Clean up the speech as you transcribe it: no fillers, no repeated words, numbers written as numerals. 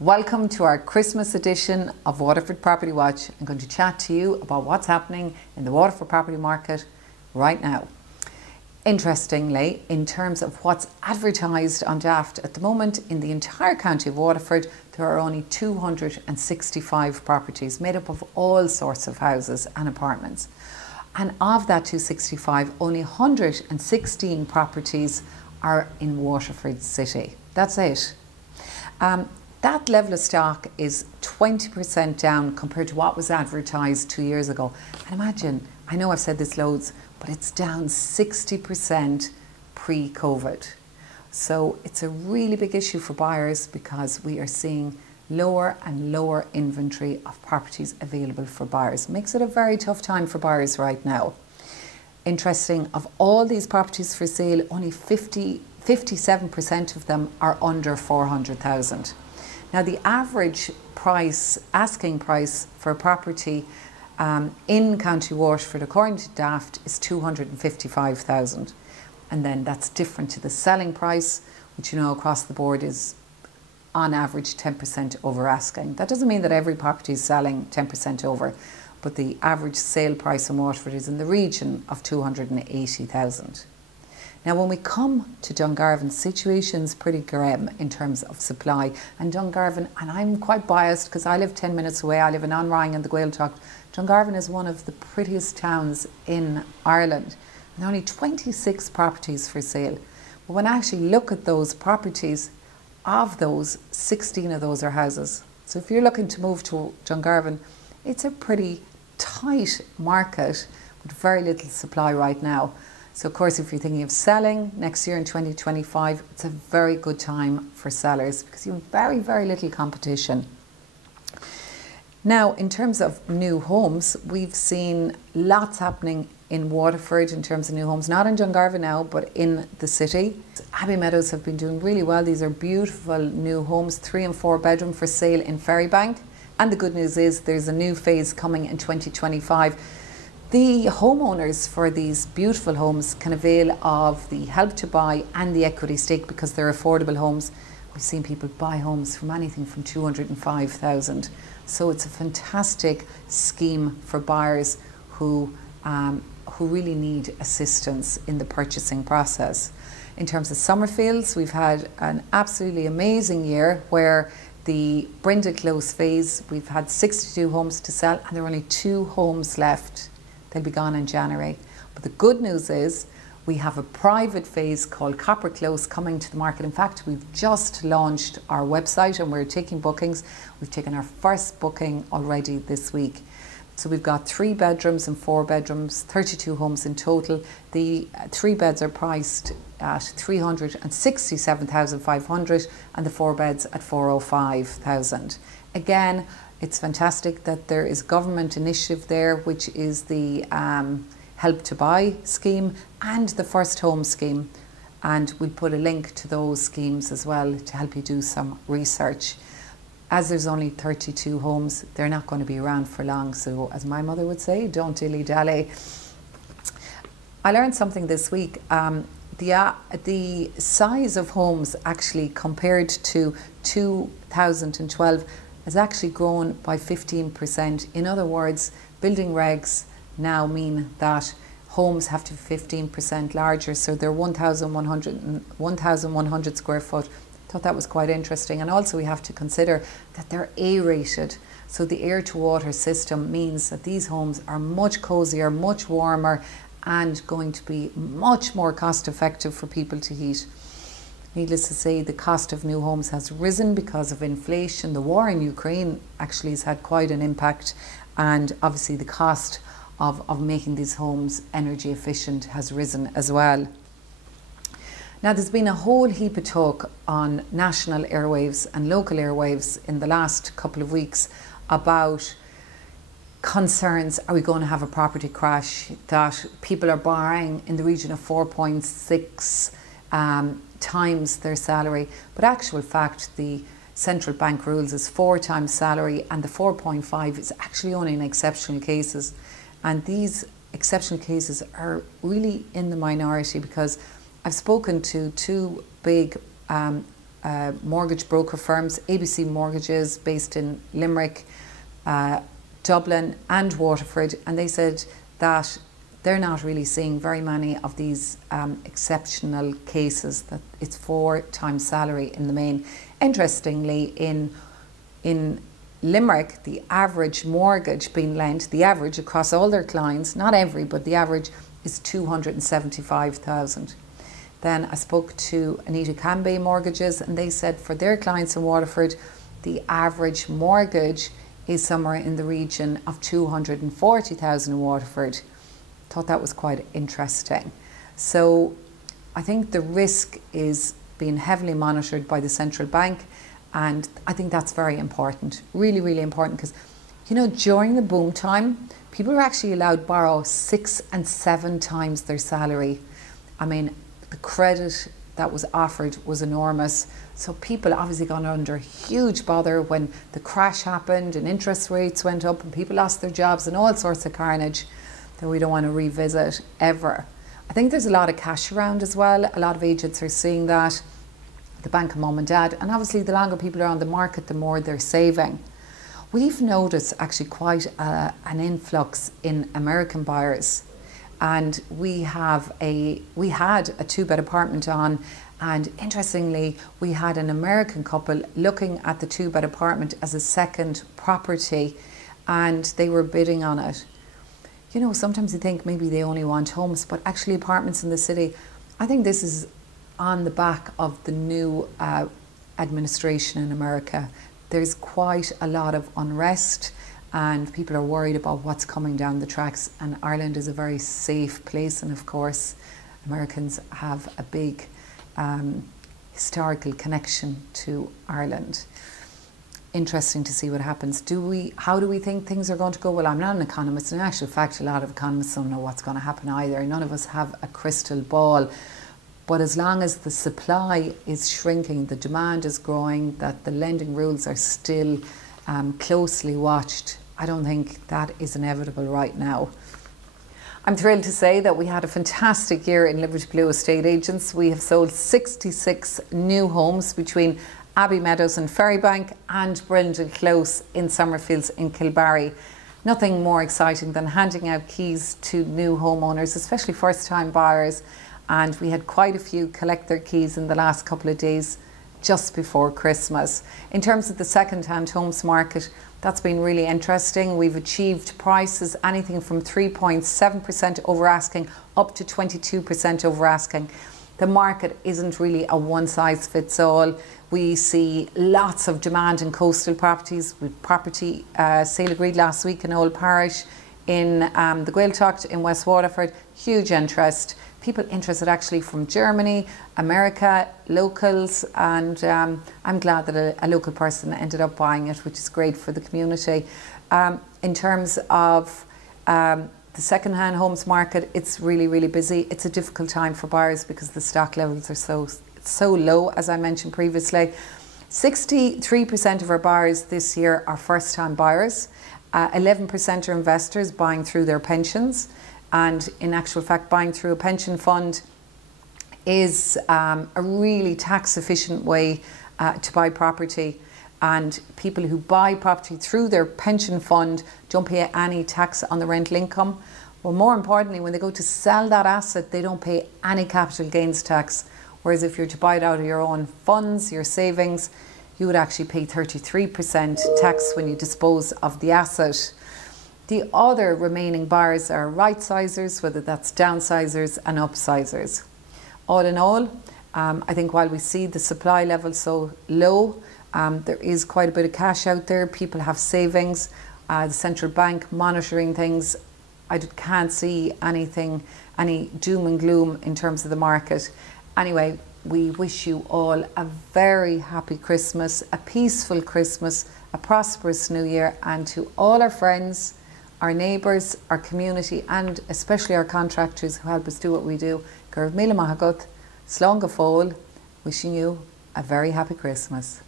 Welcome to our Christmas edition of Waterford Property Watch. I'm going to chat to you about what's happening in the Waterford property market right now. Interestingly, in terms of what's advertised on Daft at the moment in the entire county of Waterford, there are only 265 properties made up of all sorts of houses and apartments. And of that 265, only 116 properties are in Waterford City. That's it. That level of stock is 20% down compared to what was advertised 2 years ago. And imagine, I know I've said this loads, but it's down 60% pre-COVID. So it's a really big issue for buyers because we are seeing lower and lower inventory of properties available for buyers. Makes it a very tough time for buyers right now. Interesting, of all these properties for sale, only 57% of them are under 400,000. Now the average price, asking price for a property in County Waterford, according to Daft, is 255,000. And then that's different to the selling price, which you know across the board is on average 10% over asking. That doesn't mean that every property is selling 10% over, but the average sale price in Waterford is in the region of 280,000. Now when we come to Dungarvan, the situation's pretty grim in terms of supply. And Dungarvan, and I'm quite biased because I live 10 minutes away, I live in Onrang and the Gaeltacht. Dungarvan is one of the prettiest towns in Ireland. And only 26 properties for sale. But when I actually look at those properties, of those, 16 of those are houses. So if you're looking to move to Dungarvan, it's a pretty tight market with very little supply right now. So of course, if you're thinking of selling next year in 2025, it's a very good time for sellers because you have very, very little competition. Now, in terms of new homes, we've seen lots happening in Waterford in terms of new homes, not in Dungarvan now, but in the city. Abbey Meadows have been doing really well. These are beautiful new homes, 3 and 4 bedroom for sale in Ferrybank. And the good news is there's a new phase coming in 2025. The homeowners for these beautiful homes can avail of the Help to Buy and the equity stake because they're affordable homes. We've seen people buy homes from anything from 205,000. So it's a fantastic scheme for buyers who really need assistance in the purchasing process. In terms of Summerfields, we've had an absolutely amazing year where the Brindle Close phase, we've had 62 homes to sell and there are only 2 homes left. They'll be gone in January. But the good news is we have a private phase called Copper Close coming to the market. In fact, we've just launched our website and we're taking bookings. We've taken our first booking already this week. So we've got 3 bedrooms and 4 bedrooms, 32 homes in total. The 3 beds are priced at 367,500 and the 4 beds at 405,000. Again, it's fantastic that there is government initiative there, which is the Help to Buy scheme and the First Home scheme. And we'll put a link to those schemes as well to help you do some research. As there's only 32 homes, they're not going to be around for long. So as my mother would say, don't dilly-dally. I learned something this week. The size of homes actually compared to 2012 has actually grown by 15%. In other words, building regs now mean that homes have to be 15% larger, so they're 1,100 square foot. I thought that was quite interesting. And also we have to consider that they're A-rated. So the air to water system means that these homes are much cosier, much warmer, and going to be much more cost effective for people to heat. Needless to say, the cost of new homes has risen because of inflation. The war in Ukraine actually has had quite an impact, and obviously the cost of making these homes energy efficient has risen as well. Now there's been a whole heap of talk on national airwaves and local airwaves in the last couple of weeks about concerns. Are we going to have a property crash? That people are borrowing in the region of 4.6 times their salary, but actual fact the central bank rules is 4 times salary, and the 4.5 is actually only in exceptional cases. And these exceptional cases are really in the minority because I've spoken to 2 big mortgage broker firms, ABC Mortgages, based in Limerick, Dublin and Waterford, and they said that they're not really seeing very many of these exceptional cases, that it's 4 times salary in the main. Interestingly, in Limerick, the average mortgage being lent, the average across all their clients, not every, but the average is 275,000. Then I spoke to Anita Cambay Mortgages, and they said for their clients in Waterford, the average mortgage is somewhere in the region of 240,000 in Waterford. Thought that was quite interesting. So I think the risk is being heavily monitored by the central bank, and I think that's very important, really, really important, because you know, during the boom time, people were actually allowed to borrow 6 and 7 times their salary. I mean, the credit that was offered was enormous. So people obviously got under huge bother when the crash happened and interest rates went up and people lost their jobs and all sorts of carnage that we don't want to revisit ever. I think there's a lot of cash around as well. A lot of agents are seeing that, the bank of mum and dad, and obviously the longer people are on the market, the more they're saving. We've noticed actually quite an influx in American buyers, and we had a 2-bed apartment on, and interestingly we had an American couple looking at the 2-bed apartment as a second property, and they were bidding on it. You know, sometimes you think maybe they only want homes, but actually apartments in the city. I think this is on the back of the new administration in America. There's quite a lot of unrest and people are worried about what's coming down the tracks, and Ireland is a very safe place, and of course Americans have a big historical connection to Ireland. Interesting to see what happens. How do we think things are going to go? Well, I'm not an economist, and in actual fact a lot of economists don't know what's going to happen either. None of us have a crystal ball. But as long as the supply is shrinking, the demand is growing, that the lending rules are still closely watched, I don't think that is inevitable right now. I'm thrilled to say that we had a fantastic year in Liberty Blue Estate Agents. We have sold 66 new homes between Abbey Meadows and Ferrybank and Brindle Close in Summerfields in Kilbarry. Nothing more exciting than handing out keys to new homeowners, especially first-time buyers. And we had quite a few collect their keys in the last couple of days just before Christmas. In terms of the second-hand homes market, that's been really interesting. We've achieved prices anything from 3.7% over asking up to 22% over asking. The market isn't really a one-size-fits-all. We see lots of demand in coastal properties, with property sale agreed last week in Old Parish, in the Gaeltacht in West Waterford, huge interest. People interested actually from Germany, America, locals, and I'm glad that a local person ended up buying it, which is great for the community. In terms of the second-hand homes market, it's really, really busy. It's a difficult time for buyers because the stock levels are so low, as I mentioned previously. 63% of our buyers this year are first-time buyers. 11% are investors buying through their pensions. And in actual fact, buying through a pension fund is a really tax efficient way to buy property. And people who buy property through their pension fund don't pay any tax on the rental income. Well, more importantly, when they go to sell that asset, they don't pay any capital gains tax. Whereas if you're to buy it out of your own funds, your savings, you would actually pay 33% tax when you dispose of the asset. The other remaining buyers are right-sizers, whether that's downsizers and upsizers. All in all, I think while we see the supply level so low, there is quite a bit of cash out there. People have savings. The central bank monitoring things. I can't see any doom and gloom in terms of the market. Anyway, we wish you all a very happy Christmas, a peaceful Christmas, a prosperous New Year, and to all our friends, our neighbours, our community, and especially our contractors who help us do what we do. Gurv Mila Mahagut, Slán go fóill, wishing you a very happy Christmas.